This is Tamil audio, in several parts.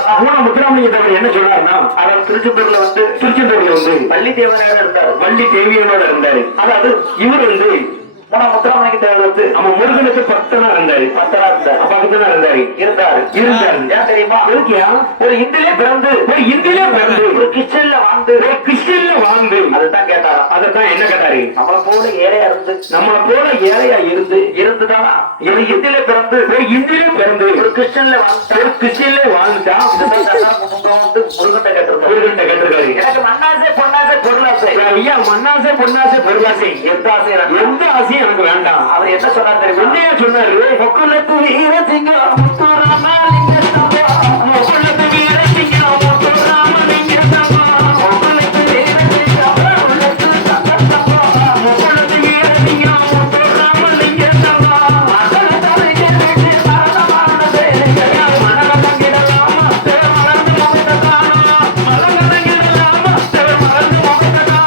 சொன்னார்னா முத்துராமலிங்க தேவர் என்ன சொன்னார்னா, அவர் திருச்செந்தூர்ல வந்து வள்ளி தேவனோட இருந்தாரு. வள்ளி தேவியனோட இருந்தாரு. அதாவது இவர் வந்து முத்துராமலிங்க தேவர் வந்து நம்ம முருகனுக்கு பக்தனா இருந்தாரு. பக்தனா இருந்தாரு. ஏன் தெரியுமா? எதுக்கியா? ஒரு இந்திலே பிறந்து ஒரு கிச்சன்ல வாழ்ந்து அதுதான் கேட்டாரா. அதான் என்ன கேட்டாரு? நம்மள போல ஏழையா இருந்துதான் ஒரு இந்திலே பிறந்து ஒரு கிறிஸ்டியன்ல வாழ்ந்துட்டா வந்து முருகன்ட்ட கேட்டிருக்காரு. எனக்கு மண்ணாசை பொன்னாசை பொருளாசை. ஐயா, மண்ணாசை பொன்னாசை பொருளாசை எந்த ஆசையும் எனக்கு வேண்டாம். அவர் என்ன சொன்னார் தெரியுமா? என்ன சொன்னாரு? முக்குலத்து வீர சிங்கம் முத்துராமலிங்க தம்பா. முக்குலத்து வீர சிங்கம் முத்துராமலிங்க தம்பா. முக்குலத்து வீர சிங்கம் முத்துராமலிங்க தம்பா. முக்குலத்து வீர சிங்கம் முத்துராமலிங்க தம்பா. மகள தவிர வெற்றி மரணமானதே. மனகலங்கிடலாமா மலர்ந்து முகத்ததானோ. மலங்கலங்கிடலாமா மலர்ந்து முகத்ததானோ.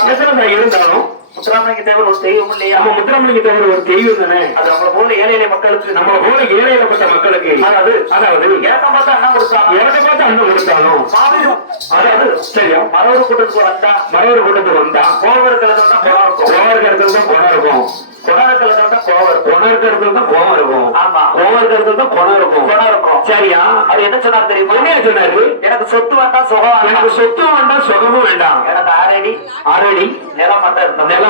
மனதெல்லாம் முத்துராமலிங்க தேவர் ஒரு தெய்வம் இல்லையா? முத்துராமலிங்க தேவர் ஒரு தெய்வம் தானே. அது நம்மள போல ஏழை மக்களுக்கு, நம்மள போல ஏழைப்பட்ட மக்களுக்கு அதாவது எனக்கு பார்த்தா அண்ணன் கொடுத்தாலும் அதாவது சரியா மரவர் கூட்டத்துக்கு வந்தா கோவம் இருக்கிறது தான் குணம் இருக்கும். கோவம் இருக்கிறது தான் குணம் இருக்கும். குணம் இருக்கிறது தான் கோவம் இருக்கும். குணம் இருக்கிறது தான் கோவம் இருக்கும். ஆமா, கோவம் இருக்கிறது தான் குணம் இருக்கும். சரியா? அவர் என்ன சொன்னார் தெரியுமா? என்ன சொன்னாரு? எனக்கு சொத்து வேண்டாம், சுகம் எனக்கு சொத்து வேண்டாம், சுகமும் வேண்டாம். எனக்கு ஆறடி நிலம்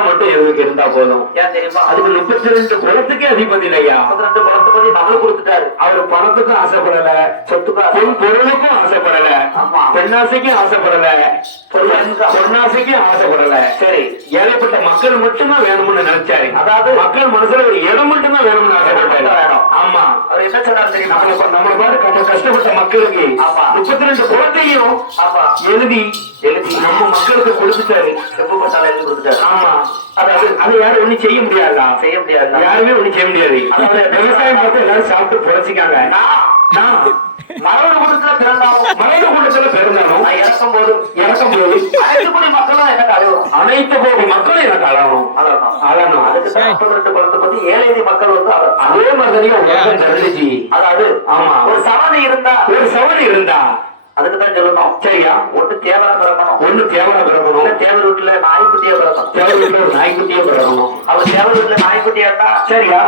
மட்டும் எதுக்கு இருந்தா போதும். ஏன் தெரியுமா? அதுக்கு 32 குலத்துக்கே அதிபதி இல்லையா? 32 குலத்துக்கு நம்மளும் கொடுத்துட்டாரு. அவரு பணத்துக்கும் ஆசைப்படல, சொத்துக்கும் பொருளுக்கும் ஆசைப்படல, பெண்ணாசைக்கும் ஆசைப்படல, பொன்னாசைக்கும் ஆசைப்படல. சரி, ஏழைப்பட்ட மக்கள் மட்டும்தான் வேணும்னு நினைச்சாரு. அதாவது மக்கள் மனசுல ஒரு இடம் மட்டும்தான் வேணும்னு ஆசைப்பட்டாரு. ஆமா, அவர் என்ன சொன்னார் தெரியுமா? நம்மள பாரு, நம்ம கஷ்டப்பட்ட மக்களுக்கு 32 குலத்தையும் எழுதி நம்ம மக்களுக்கு கொடுத்துட்டாரு. செப்புப்பட்டால எழுதி கொடுத்துட்டாரு. ஆமா, அதாவது அதை யாரும் ஒண்ணும் செய்ய முடியாதா? யாருமே ஒண்ணும் செய்ய முடியாது. விவசாயம் பார்த்து எல்லாரும் சாப்பிட்டு பொழைச்சிக்காங்க. மரபு கூட்டத்துல பிறந்தாலும் இறக்கும் போது அனைத்து கோடி மக்களும் எனக்கு அழுவும். அனைத்து கோடி மக்களும் எனக்கு அழணும். அதுக்கு 32 குலத்தை பத்தி ஏழை மக்கள் வந்து அதே மாதிரி அதாவது ஆமா, ஒரு சவணி இருந்தா அதுக்குதான் சொல்லணும். சரியா? ஒண்ணு தேவரா பிறக்கணும், தேவர் வீட்டுல நாய்க்குட்டியா பிறக்கணும். தேவர் வீட்டுல ஒரு நாய்க்குட்டியே பிறக்கணும். அவர் தேவர் வீட்டுல நாய்க்குட்டியாட்டா சரியா?